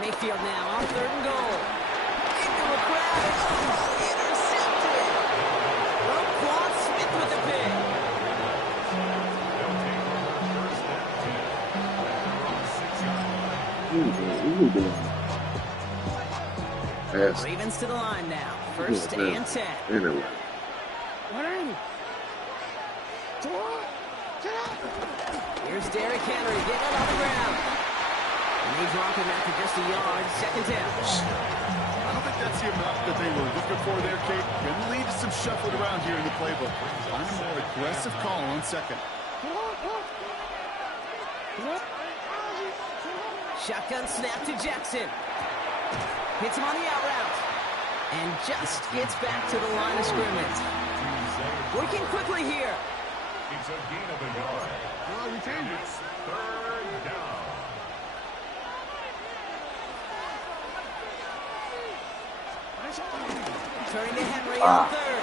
Mayfield now on 3rd and goal. Into a crowd. Oh, intercepted. Roquan Smith with the pick. Ravens to the line now. 1st and 10. Here's Derrick Henry getting it on the ground. And they drop him after just a yard. 2nd down. I don't think that's the amount that they were looking for there, Kate. Going to lead to some shuffling around here in the playbook. Find a more aggressive call on 2nd. Shotgun snap to Jackson. Hits him on the out route. And just gets back to the line of scrimmage. Working quickly here. It's a gain of a yard. And it's 3rd down. Turning to Henry on 3rd.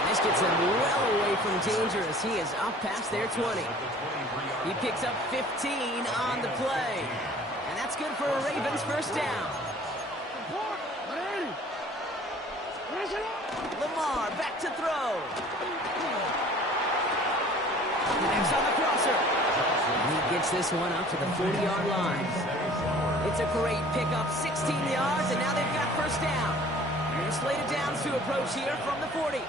And this gets him well away from danger as he is up past their 20. He picks up 15 on the play. And that's good for a Ravens 1st down. Lamar back to throw. Next on the crosser. And he gets this one up to the 40-yard line. It's a great pickup, 16 yards, and now they've got 1st down. Here's slated downs to approach here from the 40.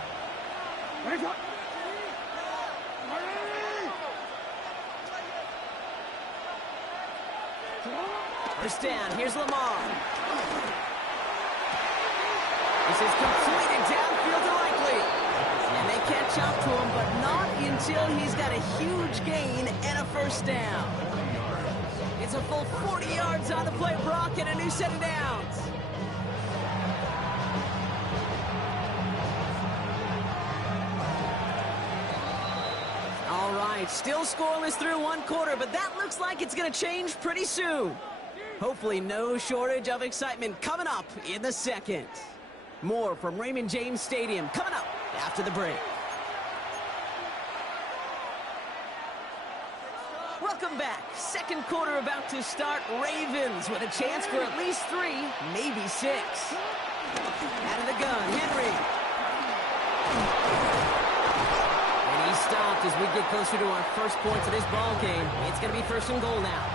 1st down, here's Lamar. This is completed downfield to Likely. And they catch up to him, but not until he's got a huge gain and a 1st down. It's a full 40 yards on the play, Brock, and a new set of downs. All right, still scoreless through 1 quarter, but that looks like it's going to change pretty soon. Hopefully no shortage of excitement coming up in the 2nd. More from Raymond James Stadium coming up after the break. Welcome back. 2nd quarter about to start. Ravens with a chance for at least 3, maybe 6. Out of the gun, Henry. And he's stopped as we get closer to our 1st points of this ball game. It's going to be 1st and goal now.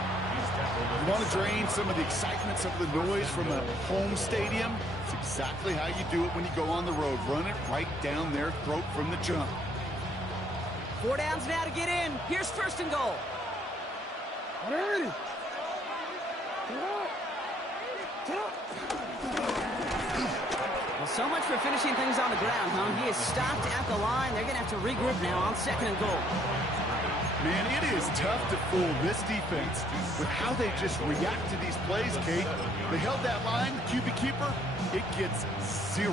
You want to drain some of the excitement, some of the noise from a home stadium? It's exactly how you do it when you go on the road. Run it right down their throat from the jump. 4 downs now to get in. Here's 1st and goal. Well, so much for finishing things on the ground, huh? He is stopped at the line. They're going to have to regroup now on 2nd and goal. Man, it is tough to fool this defense with how they just react to these plays, Kate. They held that line, the QB keeper, it gets 0.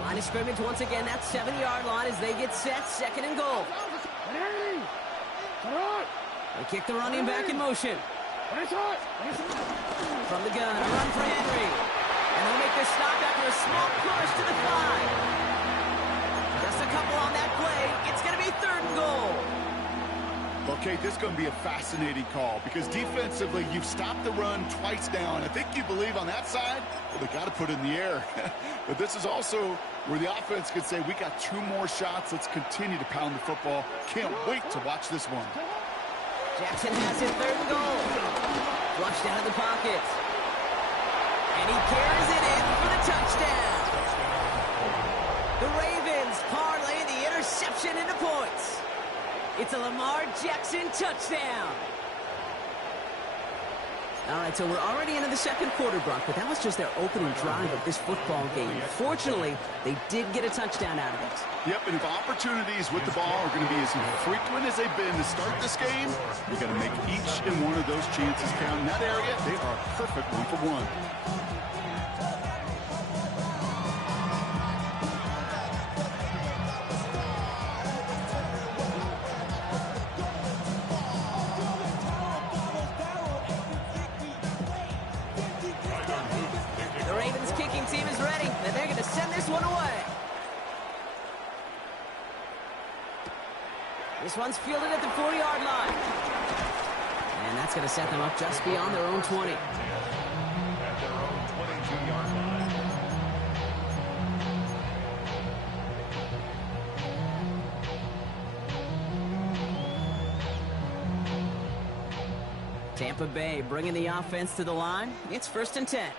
Line of scrimmage once again, that 7-yard line as they get set, 2nd and goal. They kick the running back in motion. From the gun, a run for Henry. And they'll make this stop after a small push to the 5. Just a couple on that play. It's going to be 3rd and goal. Okay, this is going to be a fascinating call because defensively, you've stopped the run twice down. I think you believe on that side, well, they got to put it in the air. But this is also where the offense could say, we got 2 more shots. Let's continue to pound the football. Can't wait to watch this one. Jackson has it, 3rd and goal. Flushed out of the pocket. And he carries it in for the touchdown. The Ravens parlay the interception into points. It's a Lamar Jackson touchdown. All right, so we're already into the 2nd quarter, Brock, but that was just their opening drive of this football game. Fortunately, they did get a touchdown out of it. Yep, and if opportunities with the ball are going to be as frequent as they've been to start this game, you got to make each and one of those chances count. In that area, they are a perfect 1-for-1. This one's fielded at the 40-yard line. And that's going to set them up just beyond their own 20. At their own 22-yard line. Tampa Bay bringing the offense to the line. It's 1st and 10.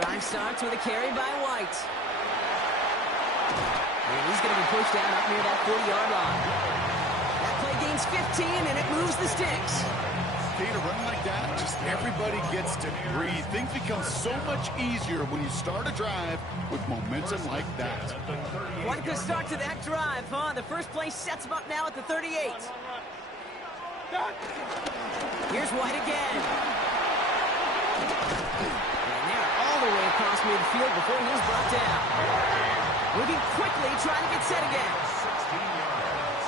Drive starts with a carry by White. And he's going to be pushed out up near that 40-yard line. That play gains 15, and it moves the sticks. Okay, to run like that, just everybody gets to breathe. Things become so much easier when you start a drive with momentum like that. Quite the start to that drive, huh? The first play sets him up now at the 38. Here's White again. And they're all the way across midfield before he's brought down. Moving quickly, trying to get set again. 16 yards.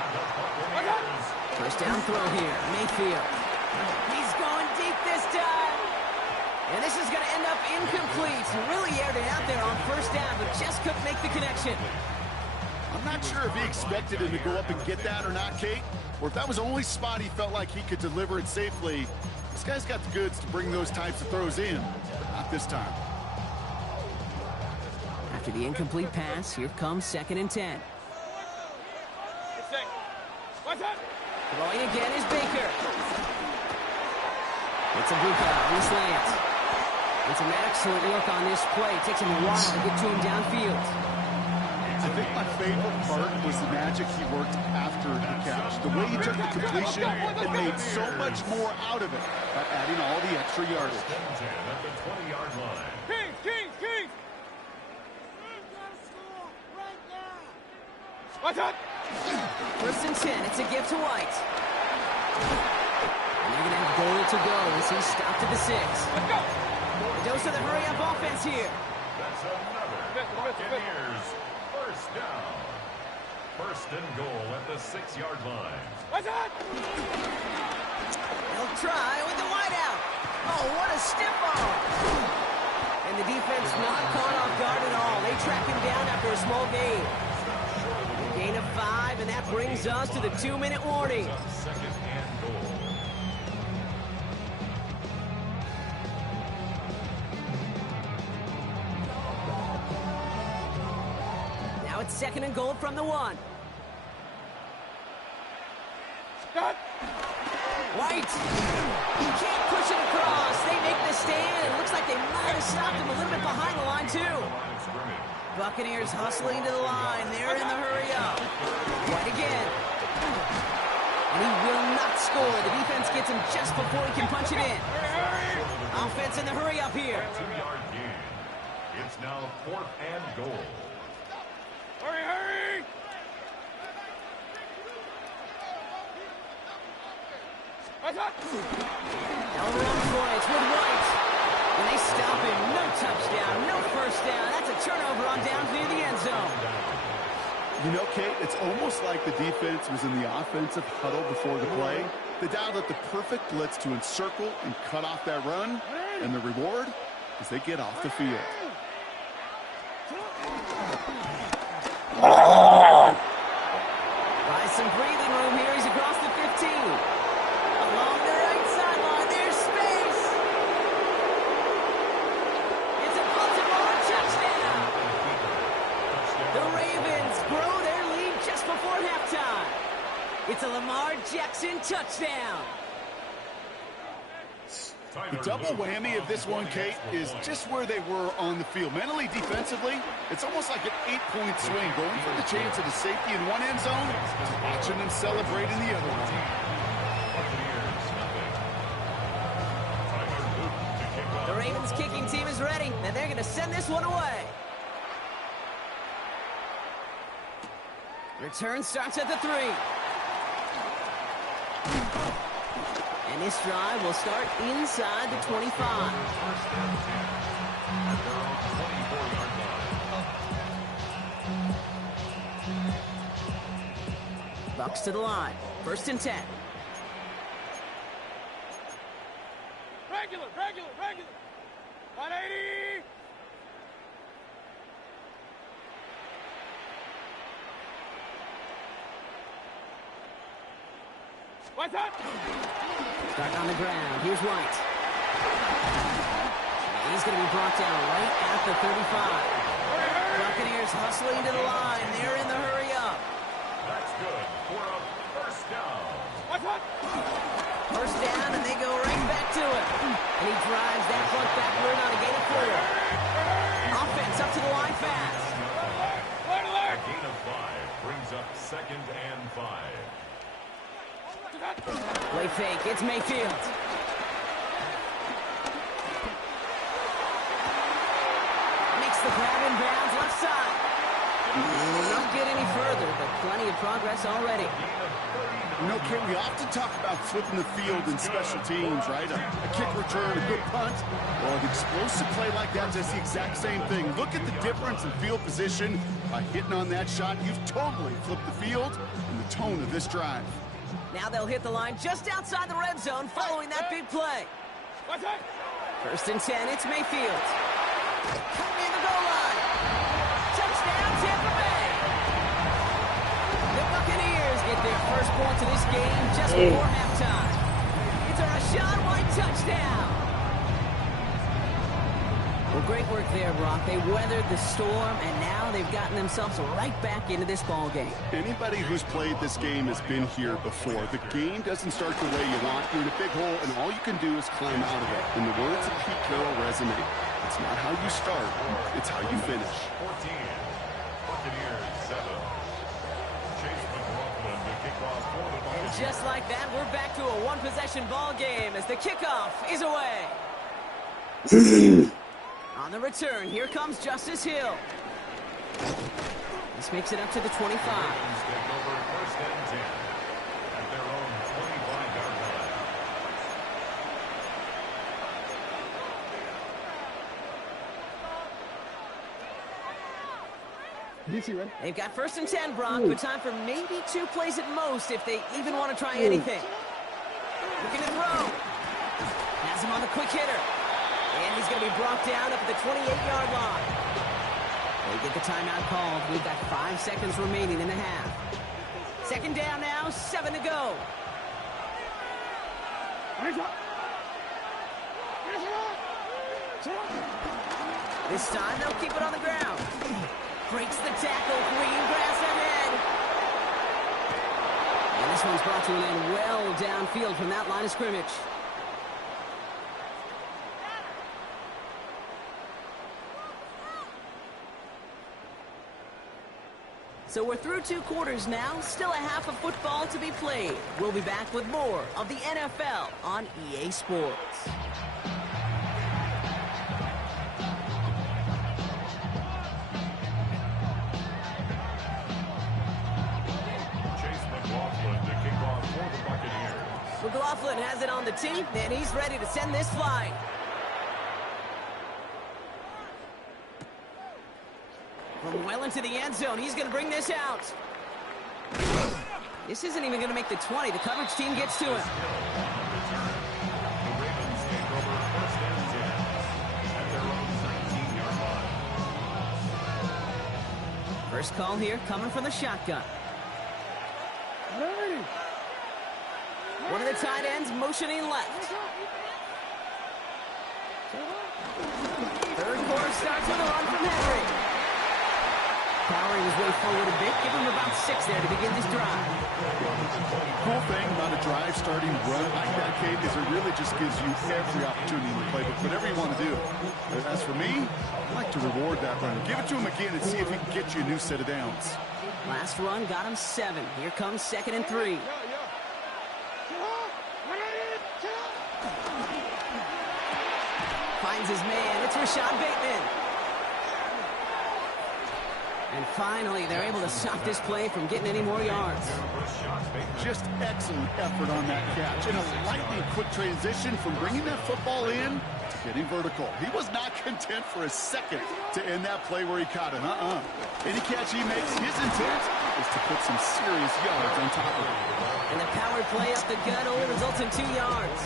And the Buccaneers. First down throw here, Mayfield. He's going deep this time. And this is going to end up incomplete. Really aired it out there on first down, but just couldn't make the connection. I'm not sure if he expected him to go up and get that or not, Kate, or if that was the only spot he felt like he could deliver it safely. This guy's got the goods to bring those types of throws in, but not this time. After the incomplete pass, here comes 2nd and 10. Throwing again is Baker. It's a BigHOG on the slant. It's an excellent look on this play. It takes him a while to get to him downfield. I think my favorite part was the magic he worked after the catch. The way he took the completion and made so much more out of it by adding all the extra yardage. 10 at the 20-yard line. Kings! What's up? 1st and 10. It's a gift to White. And they're going to have goal to go as he's stopped at the 6. Let's go! The dose of the hurry-up offense here. That's another Buccaneers first down. 1st and goal at the 6-yard line. What's up? They'll try with the wideout. Oh, what a stiff arm. And the defense not caught off guard at all. They track him down after a small gain. Gain of 5, and that brings us to the 2-minute warning. 2nd and goal. Now it's 2nd and goal from the 1. Stop! White. He can't push it across. They make the stand. It looks like they might have stopped him a little bit behind the line, too. Line of scrimmage. Buccaneers hustling to the line. They're in the hurry-up. White again. And he will not score. The defense gets him just before he can punch it in. Offense in the hurry-up here. 2-yard gain. It's now 4th and goal. Hurry! What's up? Now around the points with White. And they stop him. No touchdown, no first down. That's a turnover on downs near the end zone. You know, Kate, it's almost like the defense was in the offensive huddle before the play. They dialed up the perfect blitz to encircle and cut off that run. And the reward is they get off the field. Buys some breathing room here. He's across the 15. Along the right sideline, there's space. It's a Baltimore touchdown. The Ravens grow their lead just before halftime. It's a Lamar Jackson touchdown. The double whammy of this one, Kate, is just where they were on the field. Mentally, defensively, it's almost like an 8-point swing, going for the chance of the safety in one end zone to watching them celebrate in the other one. The Ravens kicking team is ready, and they're going to send this one away. Return starts at the 3. And this drive will start inside the 25. Bucks to the line. 1st and 10. Regular! 180! What's up? Starting on the ground. Here's White. He's going to be brought down right at the 35. Buccaneers hustling to the line. They're in the hurry up. That's good for a first down. What's up? First down, and they go right back to it. And he drives that punt backward on a gain of 4. Offense up to the line fast. A gain of 5 brings up 2nd and 5. Play fake. It's Mayfield. Makes the grab in bounds left side. Will not get any further, but plenty of progress already. You know, Ken, we often talk about flipping the field in special teams, right? A kick return, a good punt. Well, an explosive play like that does the exact same thing. Look at the difference in field position. By hitting on that shot, you've totally flipped the field and the tone of this drive. Now they'll hit the line just outside the red zone following that big play. What's up? 1st and 10, it's Mayfield. Coming in the goal line. Touchdown, Tampa Bay. The Buccaneers get their first point to this game just before halftime. It's a Rachaad White touchdown. Well, great work there, Brock. They weathered the storm, and now they've gotten themselves right back into this ball game. Anybody who's played this game has been here before. The game doesn't start the way you want. You're in a big hole, and all you can do is climb out of it. In the words of Pete Carroll resonate, it's not how you start, it's how you finish. 14. Buccaneers 7. Chase McLaughlin to kick off for the Buccaneers. Just like that, we're back to a one-possession ball game as the kickoff is away. On the return, here comes Justice Hill. This makes it up to the 25. Ravens take over 1st and 10 at their own 25-yard line. They've got 1st and 10, Brock, but time for maybe 2 plays at most if they even want to try anything. Looking to throw. Has him on the quick hitter. And he's going to be brought down up at the 28-yard line. They get the timeout called. We've got 5 seconds remaining in the half. 2nd down now, 7 to go. This time they'll keep it on the ground. Breaks the tackle, green grass ahead. And this one's brought to an end well downfield from that line of scrimmage. So we're through 2 quarters now, still a half of football to be played. We'll be back with more of the NFL on EA Sports. Chase McLaughlin to kick off for the Buccaneers. McLaughlin has it on the tee, and he's ready to send this flying. From well into the end zone, he's going to bring this out. This isn't even going to make the 20. The coverage team gets to him. The Ravens take over 1st and 10 at their own 19-yard line. First call here coming from the shotgun. One of the tight ends motioning left. 3rd quarter starts with a run from Henry. Powering his way forward a bit, give him about 6 there to begin this drive. Cool thing about a drive starting run like that, Kate, is it really just gives you every opportunity in the playbook, whatever you want to do. As for me, I like to reward that run. Give it to him again and see if he can get you a new set of downs. Last run got him 7. Here comes 2nd and 3. Finds his man. It's Rashad Bateman. And finally, they're able to stop this play from getting any more yards. Just excellent effort on that catch. And a lightning quick transition from bringing that football in to getting vertical. He was not content for a second to end that play where he caught him. Any catch he makes, his intent is to put some serious yards on top of it. And the power play up the gut only results in 2 yards.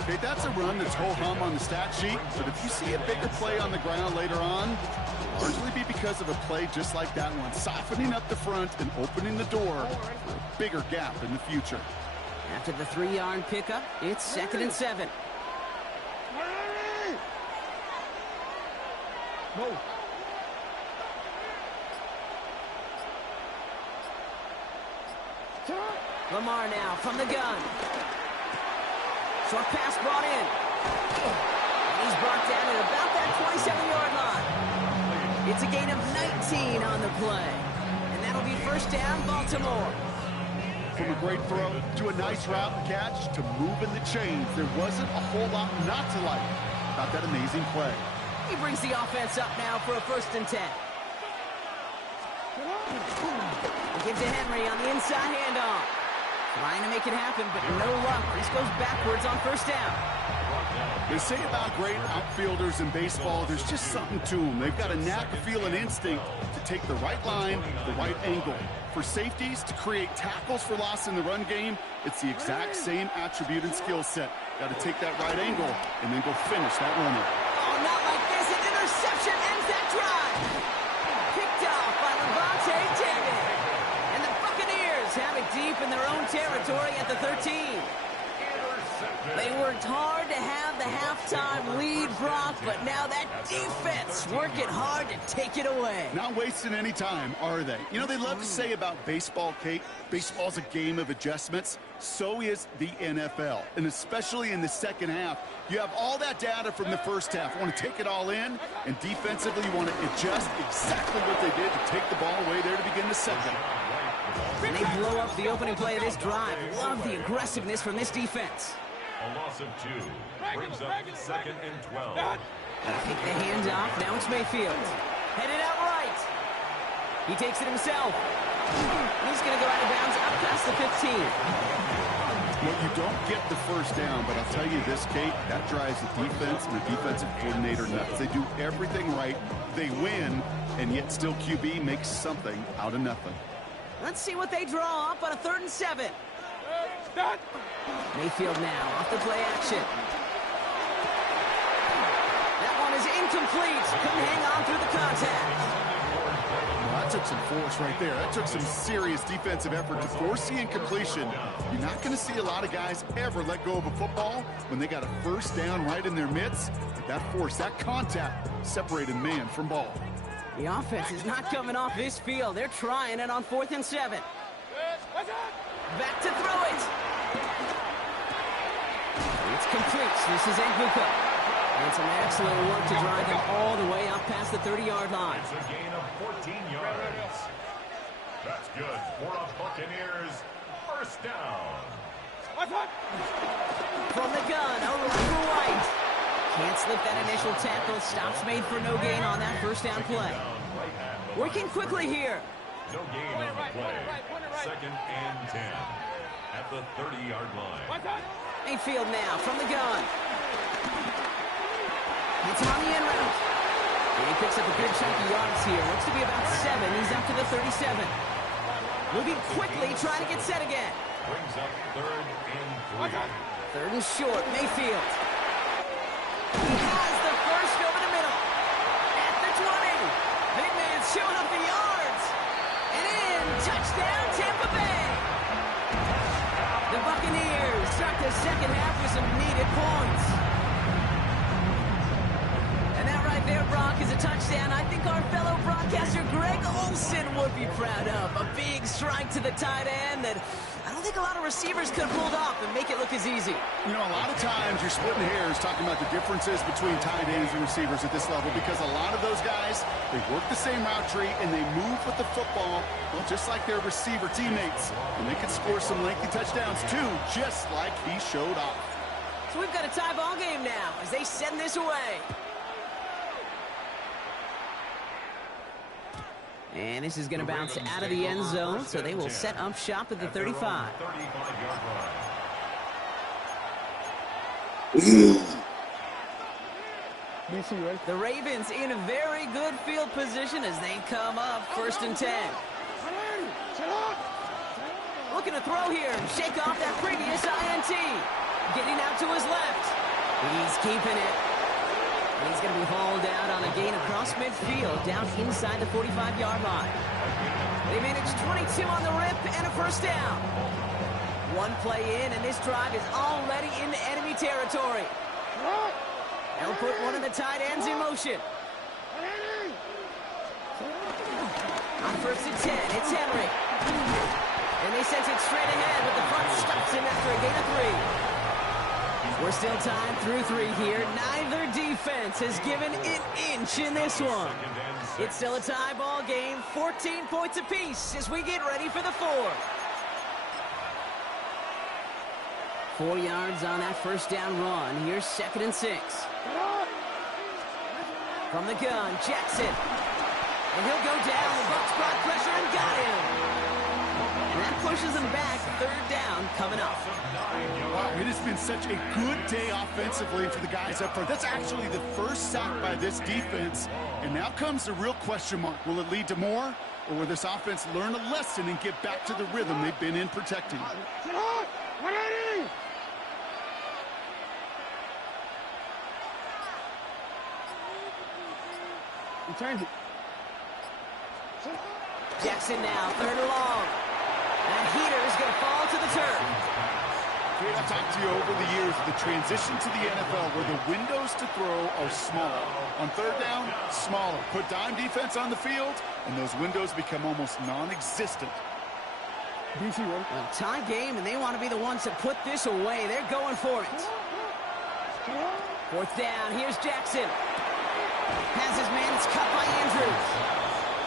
Okay, that's a run that's ho-hum on the stat sheet, but if you see a bigger play on the ground later on, it'll largely be because of a play just like that one, softening up the front and opening the door for a bigger gap in the future. After the 3-yard pickup, it's 2nd and 7. No. Lamar now from the gun. Short pass brought in. And he's brought down at about that 27-yard line. It's a gain of 19 on the play. And that'll be 1st down, Baltimore. From a great throw to a nice route and catch to moving the chains, there wasn't a whole lot not to like about that amazing play. He brings the offense up now for a 1st and 10. Give to Henry on the inside handoff. Trying to make it happen, but no luck. This goes backwards on 1st down. They say about great outfielders in baseball, there's just something to them. They've got a knack, a feel, an instinct to take the right line, the right angle. For safeties, to create tackles for loss in the run game, it's the exact same attribute and skill set. Got to take that right angle and then go finish that runner. Oh, not like this. An interception ends that drive. Picked off by Levante David. And the Buccaneers have it deep in their own territory at the 13. They worked hard to have the halftime lead, Brock, but now that defense working hard to take it away. Not wasting any time, are they? You know, they love to say about baseball, Kate, baseball's a game of adjustments. So is the NFL, and especially in the second half. You have all that data from the first half. You want to take it all in, and defensively you want to adjust exactly what they did to take the ball away there to begin the second. And they blow up the opening play of this drive. Love the aggressiveness from this defense. A loss of 2 brings up 2nd and 12. Take the handoff. Now it's Mayfield. Headed out right. He takes it himself. He's going to go out of bounds up past the 15. Well, you don't get the 1st down, but I'll tell you this, Kate, that drives the defense and the defensive coordinator nuts. They do everything right. They win, and yet still QB makes something out of nothing. Let's see what they draw up on a 3rd and 7. Mayfield now off the play action. That one is incomplete. Couldn't hang on through the contact. Well, that took some force right there. That took some serious defensive effort to force the incompletion. You're not going to see a lot of guys ever let go of a football when they got a 1st down right in their midst. But that force, that contact, separated man from ball. The offense is not coming off this field. They're trying it on 4th and 7. Back to throw it. It's complete. This is Aguka. And some excellent work to drive them all the way up past the 30-yard line. It's a gain of 14 yards. That's good for a Buccaneers 1st down. From the gun, a rifle right. Can't slip that initial tackle. Stops made for no gain on that 1st down play. Working quickly here. No gain on the play. 2nd and 10 at the 30-yard line. Mayfield now from the gun. It's on the end route. And he picks up a good chunk of yards here. Looks to be about 7. He's up to the 37. Moving quickly, trying to get set again. Brings up 3rd and 3. 3rd and short, Mayfield. He has the first over the middle. At the 20. Big man's showing up the yards. And in, touchdown, Tampa Bay. The Buccaneers start the second half with some needed points. And that right there, Brock, is a touchdown I think our fellow broadcaster Greg Olsen would be proud of. A big strike to the tight end that I don't think a lot of receivers could have pulled off and make it look as easy. You know, a lot of times you're splitting hairs talking about the differences between tight ends and receivers at this level because a lot of those guys, they work the same route tree and they move with the football, well, just like their receiver teammates. And they can score some lengthy touchdowns too, just like he showed off. So we've got a tie ball game now as they send this away. And this is going to bounce out of the end zone, so they will set up shop at the 35. The Ravens in a very good field position as they come up 1st and 10. Looking to throw here and shake off that previous INT. Getting out to his left. He's keeping it. He's going to be hauled out on a gain across midfield, down inside the 45-yard line. They managed 22 on the rip and a 1st down. One play in, and this drive is already into enemy territory. They'll put one of the tight ends in motion. On 1st and 10, it's Henry. And they sense it straight ahead, but the front stops him after a gain of 3. We're still tied through 3 here. Neither defense has given an inch in this one. It's still a tie ball game, 14 points apiece as we get ready for the 4th. 4 yards on that first down run. Here's 2nd and 6. From the gun, Jackson. And he'll go down. The Bucs brought pressure and got him. And that pushes them back. 3rd down coming up. Wow, it has been such a good day offensively for the guys up front. That's actually the first sack by this defense. And now comes the real question mark. Will it lead to more? Or will this offense learn a lesson and get back to the rhythm they've been in protecting? Jackson now, 3rd and long. That heater is going to fall to the turf. I've talked to you over the years of the transition to the NFL where the windows to throw are smaller. On 3rd down, smaller. Put dime defense on the field, and those windows become almost non-existent. Well, tie game, and they want to be the ones to put this away. They're going for it. 4th down, here's Jackson. Has his man, it's cut by Andrews.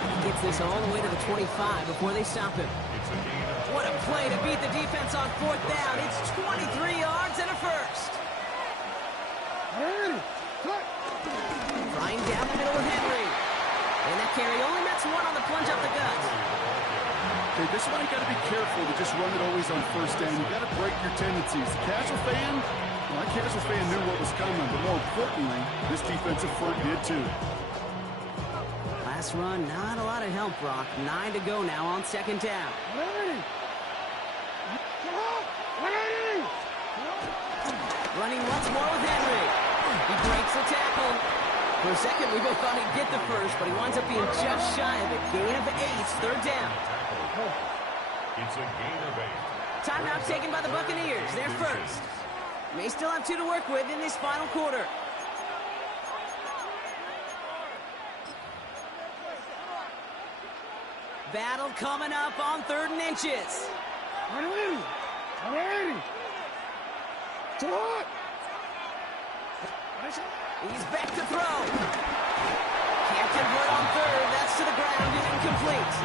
He gets this all the way to the 25 before they stop him. What a play to beat the defense on 4th down. It's 23 yards and a first. Flying down the middle with Henry. And that carry only nets 1 on the plunge up the gut. Okay, this is why you got to be careful to just run it always on 1st down. You got to break your tendencies. The casual fan, well, that casual fan knew what was coming, but more importantly, this defensive front did too. Last run, not a lot of help, Brock. 9 to go now on 2nd down. Running once more with Henry. He breaks the tackle. For a second, we both thought he'd get the first, but he winds up being just shy of it. Gain of 8, 3rd down. It's a gain of 8. Timeout taken by the Buccaneers. They're first. May still have 2 to work with in this final quarter. Battle coming up on 3rd and inches. He's back to throw. Can't convert on 3rd. That's to the ground and incomplete.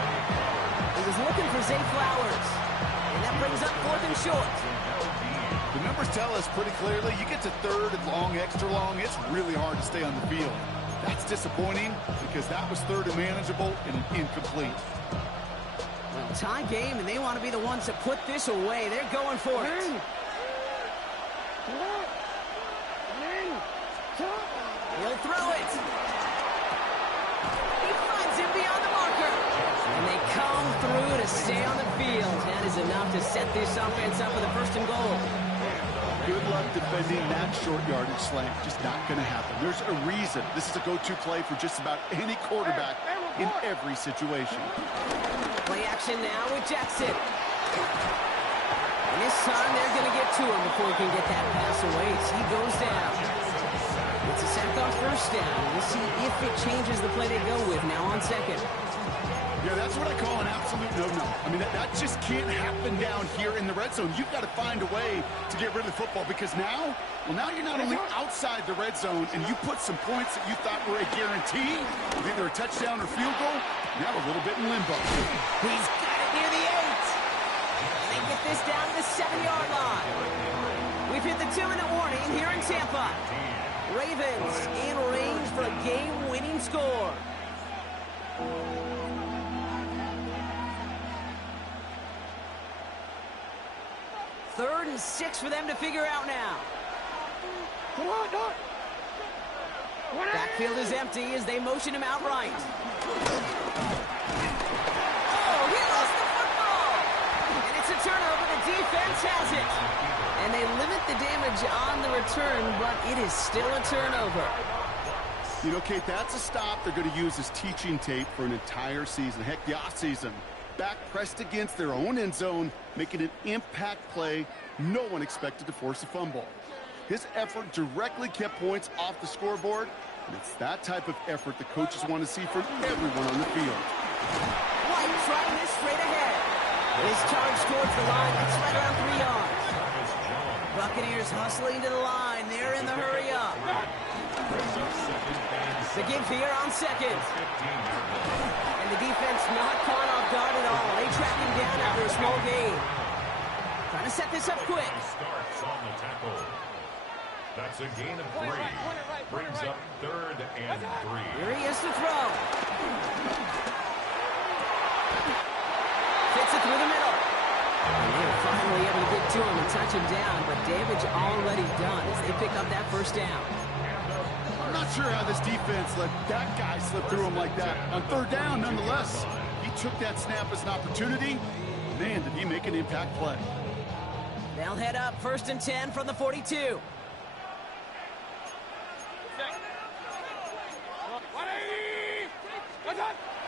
He was looking for Zay Flowers. And that brings up 4th and short. The numbers tell us pretty clearly, you get to 3rd and long, extra long, it's really hard to stay on the field. That's disappointing because that was 3rd and manageable and an incomplete. Well, tie game, and they want to be the ones to put this away. They're going for it. He'll throw it. He finds him beyond the marker. And they come through to stay on the field. That is enough to set this offense up with a 1st and goal. Good luck defending that short yardage slant. Just not going to happen. There's a reason. This is a go-to play for just about any quarterback in every situation. Play action now with Jackson. And this time they're going to get to him before he can get that pass away. So he goes down. It's a sack on 1st down. We'll see if it changes the play they go with now on 2nd. Yeah, that's what I call an absolute no-no. I mean, that just can't happen down here in the red zone. You've got to find a way to get rid of the football because now you're not only outside the red zone and you put some points that you thought were a guarantee, with either a touchdown or field goal, now a little bit in limbo. He's got it near the 8. And they get this down to the 7-yard line. We've hit the 2-minute warning here in Tampa. Ravens in range for a game-winning score. Third and 6 for them to figure out now. Backfield is empty as they motion him outright. Oh, he lost the football! And it's a turnover. The defense has it. And they limit the damage on the return, but it is still a turnover. You know, Kate, that's a stop they're going to use as teaching tape for an entire season. Heck, the offseason. back pressed against their own end zone, making an impact play. No one expected to force a fumble. His effort directly kept points off the scoreboard, and it's that type of effort the coaches want to see from everyone on the field. White trying this straight ahead. His charge towards the line. It's right around 3 yards. Buccaneers hustling to the line. They're in the hurry up. The give here on second. And the defense not caught off guard at all. They track him down after a small gain. Trying to set this up quick. Starts on the tackle. That's a gain of 3. Brings up 3rd and 3. Here he is to throw. Fits it through the middle. And they were finally able to get to him and touch him down, but damage already done as they pick up that first down. I'm not sure how this defense let that guy slip through him like that. On 3rd down, nonetheless, he took that snap as an opportunity. Man, did he make an impact play. They'll head up 1st and 10 from the 42.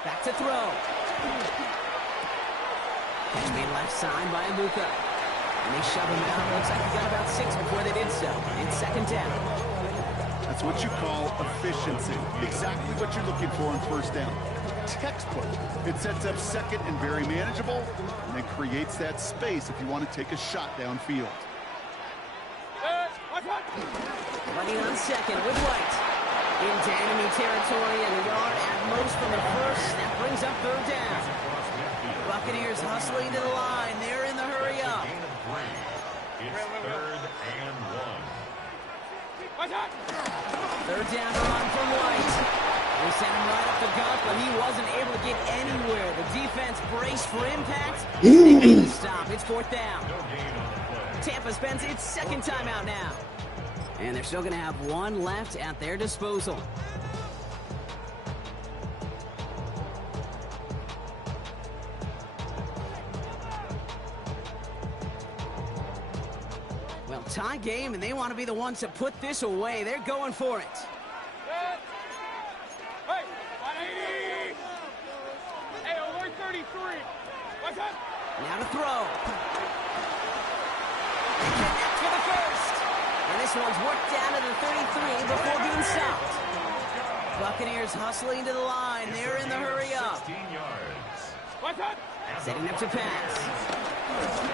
Back to throw. Catch made left side by Amuka. And they shove him out. Looks like he got about 6 before they did so. It's 2nd down. That's what you call efficiency. Exactly what you're looking for on 1st down. Textbook. It sets up 2nd and very manageable, and then creates that space if you want to take a shot downfield. Running on 2nd with White. Into enemy territory and a yard at most from the first. That brings up 3rd down. Buccaneers hustling to the line. They're in the hurry up. It's 3rd and 1. 3rd down to run from White. They sent him right up the gut, but he wasn't able to get anywhere. The defense braced for impact. They made a stop. It's 4th down. Tampa spends its 2nd timeout now. And they're still going to have 1 left at their disposal. Well, tie game, and they want to be the ones to put this away. They're going for it. Hey, 180. Hey, alert 33. What's up? Now to throw. They connect for the first. And this one's worked down to the 33 before being stopped. Buccaneers hustling to the line. They're in the hurry up. 16 yards. What's up? Setting up to pass.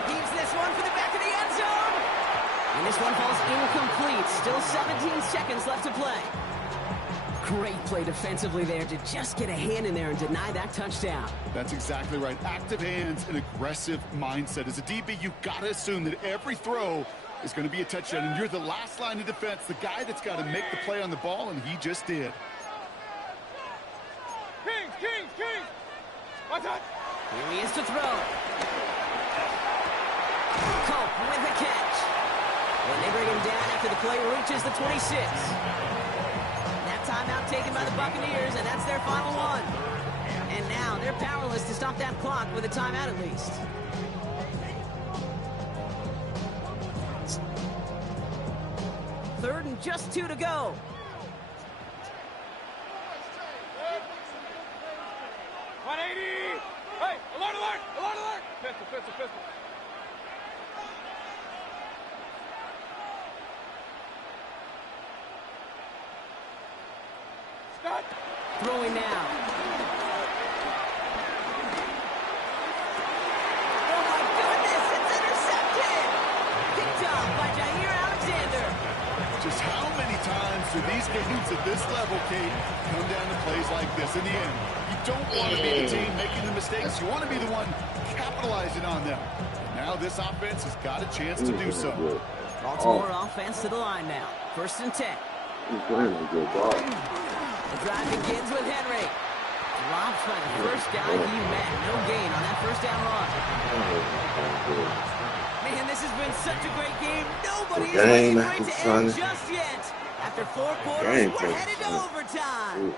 Heaves this one for the back of the end zone. And this one falls incomplete. Still 17 seconds left to play. Great play defensively there to just get a hand in there and deny that touchdown. That's exactly right. Active hands and aggressive mindset. As a DB, you've got to assume that every throw is going to be a touchdown, and you're the last line of defense, the guy that's got to make the play on the ball, and he just did. Kings. What's up? Here he is to throw. Cope with the catch. And they bring him down after the play reaches the 26. That timeout taken by the Buccaneers, and that's their final one. And now they're powerless to stop that clock with a timeout at least. Third and just 2 to go. Hey, alert! Pistol. Stop! Throwing now. Oh my goodness, it's intercepted! Picked up by Jair Alexander. Just how many times do these games at this level, Kate, come down to plays like this? In the end, you don't want to be the team making the mistakes. You want to be the one capitalizing on them. Now this offense has got a chance to do so. Baltimore offense to the line now. 1st and 10. The drive begins with Henry. Drops by the first guy he met. No gain on that 1st down run. Man, this has been such a great game. Nobody is looking great to end just yet. After 4 quarters, we're headed to overtime.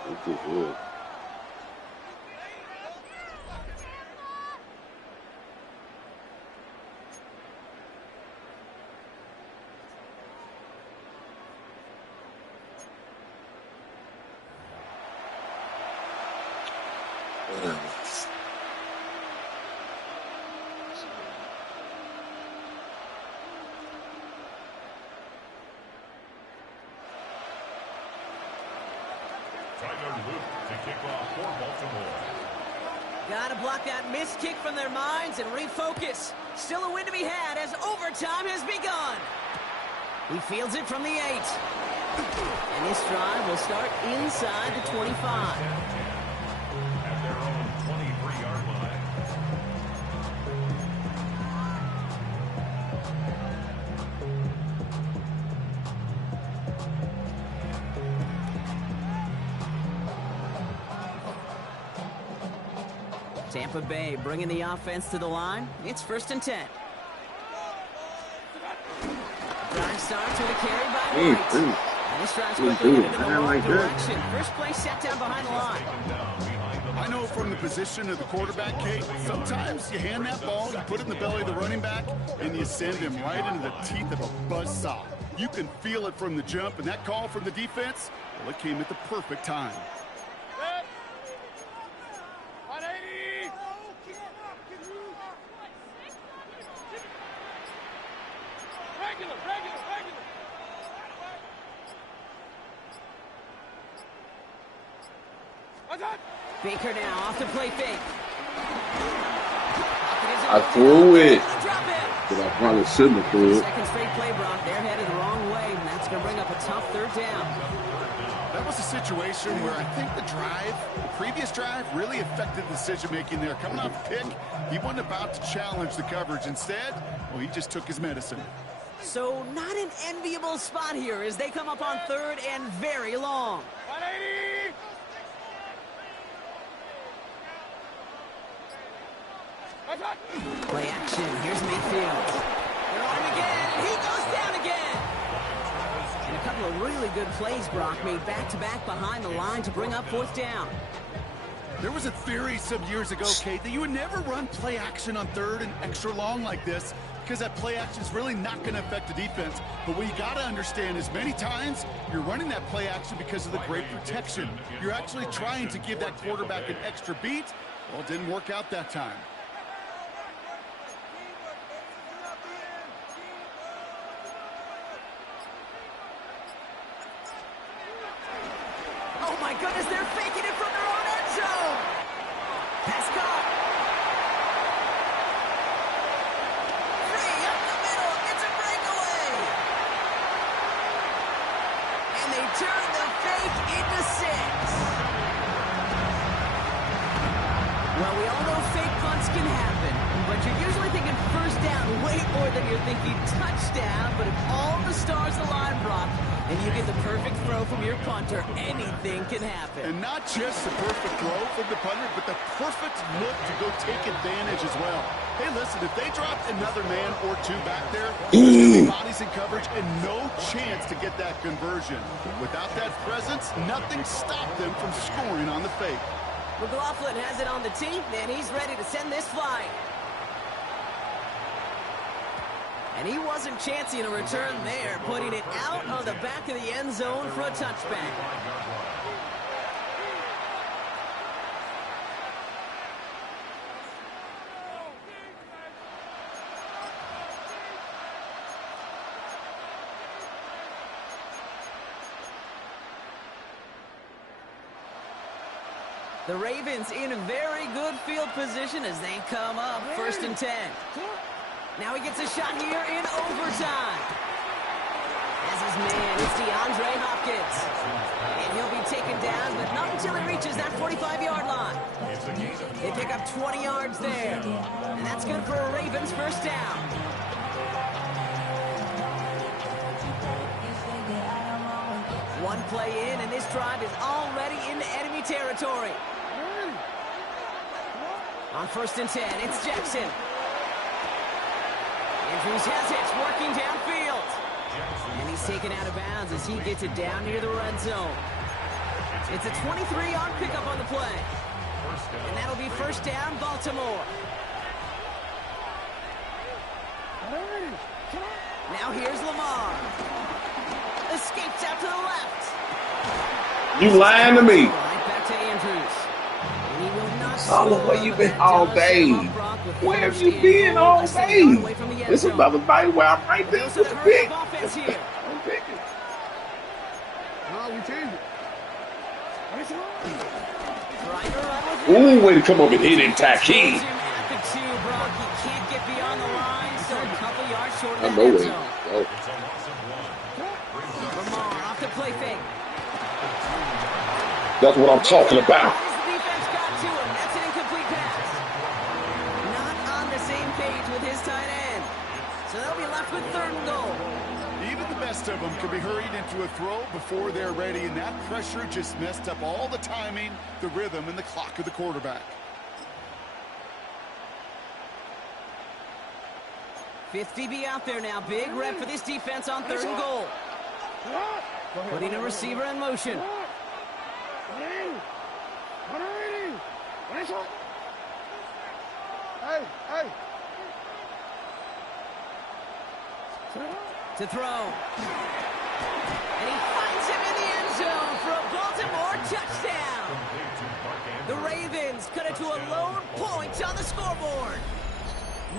Kickoff for Baltimore. Got to block that missed kick from their minds and refocus. Still a win to be had as overtime has begun. He fields it from the 8. And this drive will start inside the 25. At their own 23-yard line. Tampa Bay bringing the offense to the line. It's 1st and 10. Drive starts with a carry by White. And this drive's quickly headed in the wrong direction. First play set down behind the line. I know from the position of the quarterback, Kate, sometimes you hand that ball, you put it in the belly of the running back, and you send him right into the teeth of a buzzsaw. You can feel it from the jump, and that call from the defense, well, it came at the perfect time. Baker now off the play fake. I threw it, but I probably shouldn't have threw it. Second straight play, Brock. They're headed the wrong way, and that's going to bring up a tough 3rd down. That was a situation where I think the previous drive, really affected the decision-making there. Coming off the pick, he wasn't about to challenge the coverage. Instead, well, he just took his medicine. So not an enviable spot here as they come up on 3rd and very long. 180! Play action. Here's Mayfield. They're on him again. He goes down again. And a couple of really good plays, Brock, made back-to-back behind the line to bring up 4th down. There was a theory some years ago, Kate, that you would never run play action on 3rd and extra long like this because that play action is really not going to affect the defense. But what you got to understand is many times you're running that play action because of the great protection. You're actually trying to give that quarterback an extra beat. Well, it didn't work out that time. Oh, my goodness, they're faking it from their own end zone. Pass caught. Free up the middle. It's a breakaway. And they turn the fake into 6. Well, we all know fake punts can happen, but you're usually thinking 1st down way more than you're thinking touchdown. But if all the stars align, Brock, and you get the perfect throw from your punter, anything can happen. And not just the perfect throw from the punter, but the perfect look to go take advantage as well. Hey, listen, if they dropped another man or 2 back there, there's going to be bodies in coverage and no chance to get that conversion. Without that presence, nothing stopped them from scoring on the fake. McLaughlin has it on the tee, and he's ready to send this flying. And he wasn't chancing a return there, putting it out of the back of the end zone for a touchback. The Ravens in very good field position as they come up 1st and 10. Now he gets a shot here in overtime. As his man, it's DeAndre Hopkins. And he'll be taken down, but not until he reaches that 45-yard line. They pick up 20 yards there. And that's good for a Ravens 1st down. One play in, and this drive is already into enemy territory. On 1st and 10, it's Jackson. Andrews has it, working downfield. And he's taken out of bounds as he gets it down near the red zone. It's a 23-yard pickup on the play. And that'll be 1st down, Baltimore. Now here's Lamar. Escapes out to the left. You lying to me. Right back to Andrews. And he will not Oh, where you been all day? Where have you been all day? This is another night where I'm right there with the pick. I'm picking. No, we changed it. Ooh, way to come up and hit him, Taki. At the 2, Brock. He can't get beyond the line, so a couple yards short of I that know end it. zone. Oh. Lamar off the play fake. That's what I'm talking about. The defense got to him. That's an incomplete pass. Not on the same page with his tight end. So they'll be left with 3rd and goal. Even the best of them can be hurried into a throw before they're ready, and that pressure just messed up all the timing, the rhythm, and the clock of the quarterback. 50 be out there now. Big rep for this defense on 3rd and goal. Putting a receiver in motion. To throw. And he finds him in the end zone for a Baltimore touchdown. The Ravens cut it to a lone point on the scoreboard.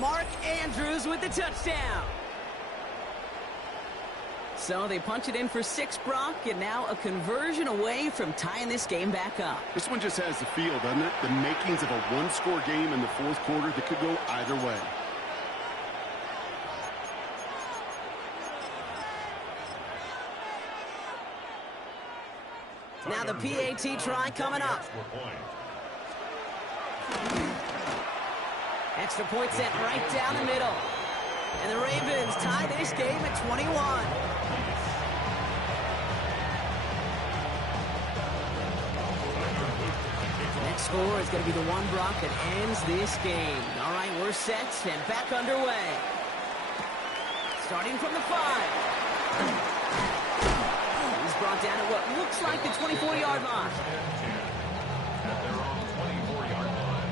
Mark Andrews with the touchdown. So they punch it in for 6, Brock, and now a conversion away from tying this game back up. This one just has the feel, doesn't it? The makings of a one-score game in the 4th quarter that could go either way. Now the PAT try coming up. Extra point sent right down the middle. And the Ravens tie this game at 21. Next score is going to be the one, Brock, that ends this game. All right, we're set and back underway. Starting from the 5. He's brought down at what looks like the 24-yard line. At their own 24-yard line.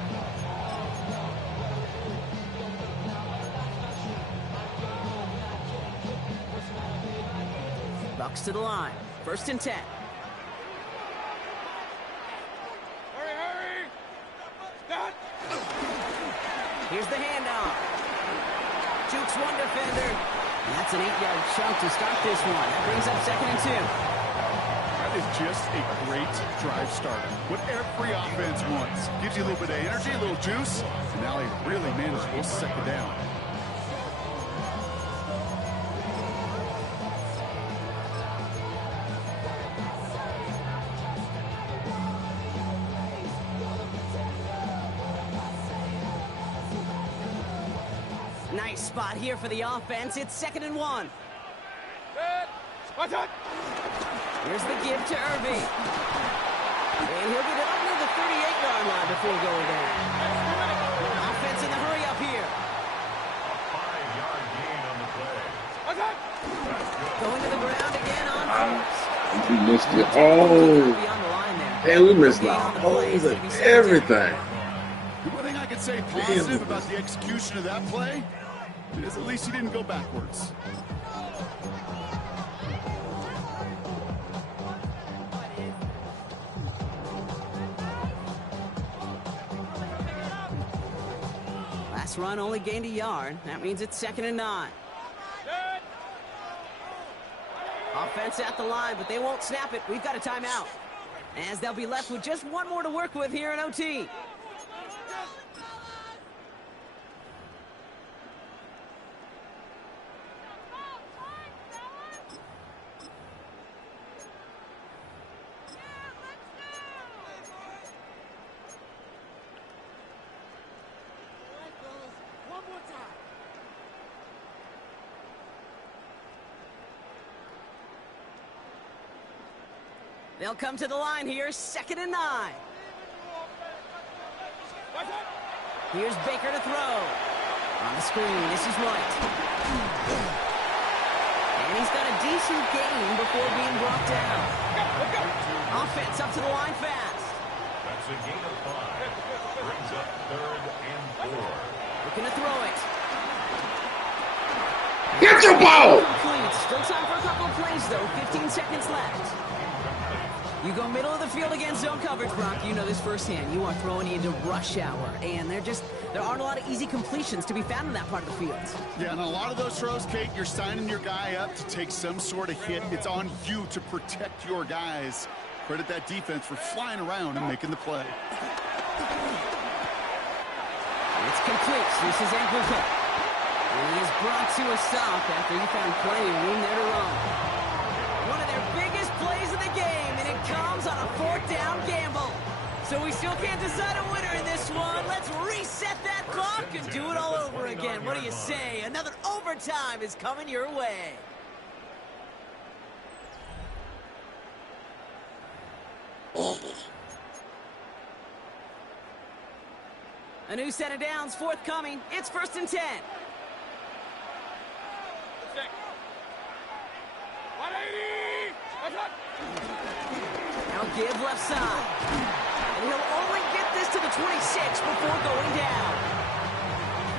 Bucks to the line. 1st and 10. Hurry! Stop! Here's the handoff. Jukes one defender. And that's an 8-yard chunk to start this one. That brings up 2nd and 2. That is just a great drive starter. What every offense wants. Gives you a little bit of energy, a little juice, and now he really manageable 2nd down. Nice spot here for the offense. It's 2nd and 1. Watch out! Here's the give to Irving. And he'll get it up near the 38-yard line before going down. Offense in the hurry up here. A 5-yard gain on the play. Watch out! Going to the ground again on 1st. We missed it. Oh, Beyond the line there. man, we missed the holes and everything. The one thing I could say positive about the execution of that play is at least he didn't go backwards. Last run only gained a yard. That means it's 2nd and 9. Offense at the line, but they won't snap it. We've got a timeout. As they'll be left with just one more to work with here in OT. They'll come to the line here, 2nd and 9. Here's Baker to throw. On the screen, this is White. And he's got a decent gain before being brought down. Offense up to the line fast. That's a gain of 5. Brings up 3rd and 4. Looking to throw it. Get your ball! Complete. Still time for a couple of plays, though. 15 seconds left. You go middle of the field against zone coverage, Brock. You know this firsthand. You are throwing into rush hour, and there aren't a lot of easy completions to be found in that part of the field. Yeah, and a lot of those throws, Kate, you're signing your guy up to take some sort of hit. It's on you to protect your guys. Credit that defense for flying around and making the play. It's complete. This is Angleton. He is brought to a stop after he found plenty of room there to run. One of their biggest plays of the game, and it comes on a 4th down gamble. So we still can't decide a winner in this one. Let's reset that clock and do it all over again. What do you say? Another overtime is coming your way. A new set of downs forthcoming. It's 1st and 10. 180! Now give left side. And he'll only get this to the 26 before going down.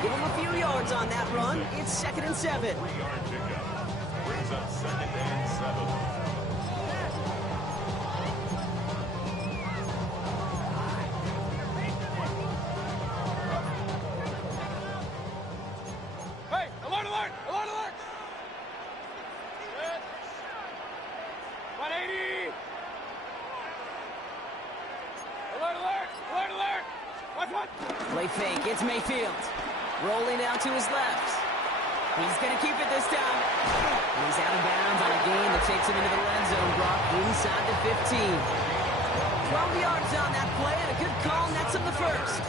Give him a few yards on that run. It's 2nd and 7. 3-yard pickup. Brings up 2nd and 7. Hey, alert, alert, alert, alert! 180! Alert, alert, alert, alert! Watch, watch! Play fake. It's Mayfield. Rolling down to his left. He's going to keep it this time. He's out of bounds on a gain that takes him into the red zone. Brock inside the 15. 12 yards on that play, and a good call nets him the first.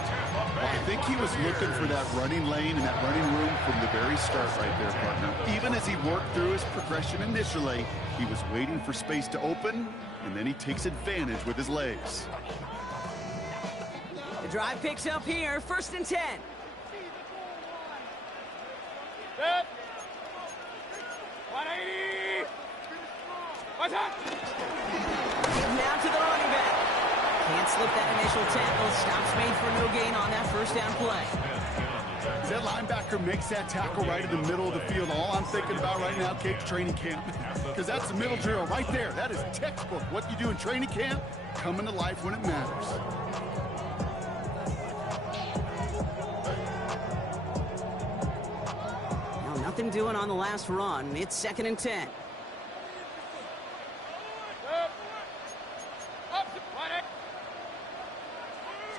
I think he was looking for that running lane and that running room from the very start right there, partner. Even as he worked through his progression initially, he was waiting for space to open, and then he takes advantage with his legs. The drive picks up here, 1st and 10. Set! 180! Watch out! Now to the running back. Can't slip that initial tackle. Stops made for no gain on that 1st down play. As that linebacker makes that tackle right in the middle of the field, all I'm thinking about right now, Cape's training camp. Because that's the middle drill right there. That is textbook. What you do in training camp, coming to life when it matters. Nothing doing on the last run. It's 2nd and 10. Up to 20!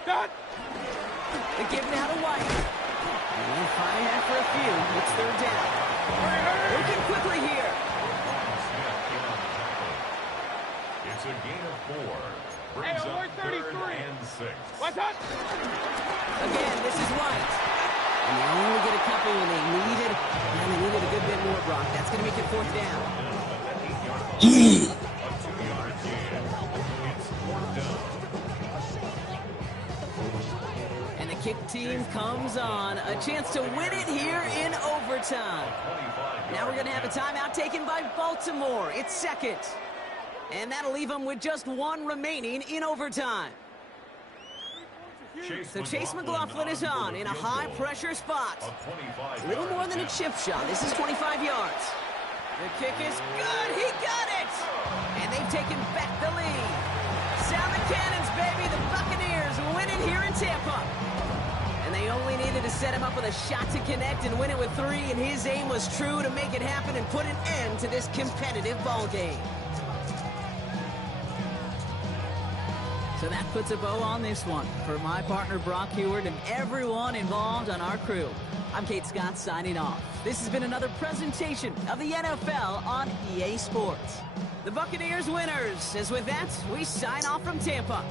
Start! The give now to White. And fighting after a few. It's 3rd down. Working quickly here. It's a gain of 4. Hey, Brings we're up 33. 3rd and 6. Watch out! Again, this is White. And they only get a couple when they needed. And they needed a good bit more, Brock. That's going to make it 4th down. A 2-yard gain. It's 4th down. And the kick team comes on. A chance to win it here in overtime. Now we're going to have a timeout taken by Baltimore. It's 2nd. And that'll leave them with just 1 remaining in overtime. So Chase McLaughlin is on in a high-pressure spot. A little more than a chip shot. This is 25 yards. The kick is good. He got it! And they've taken back the lead. Sound the cannons, baby. The Buccaneers win it here in Tampa. And they only needed to set him up with a shot to connect and win it with 3, and his aim was true to make it happen and put an end to this competitive ball game. So that puts a bow on this one. For my partner Brock Heward and everyone involved on our crew, I'm Kate Scott signing off. This has been another presentation of the NFL on EA Sports. The Buccaneers winners. As with that, we sign off from Tampa.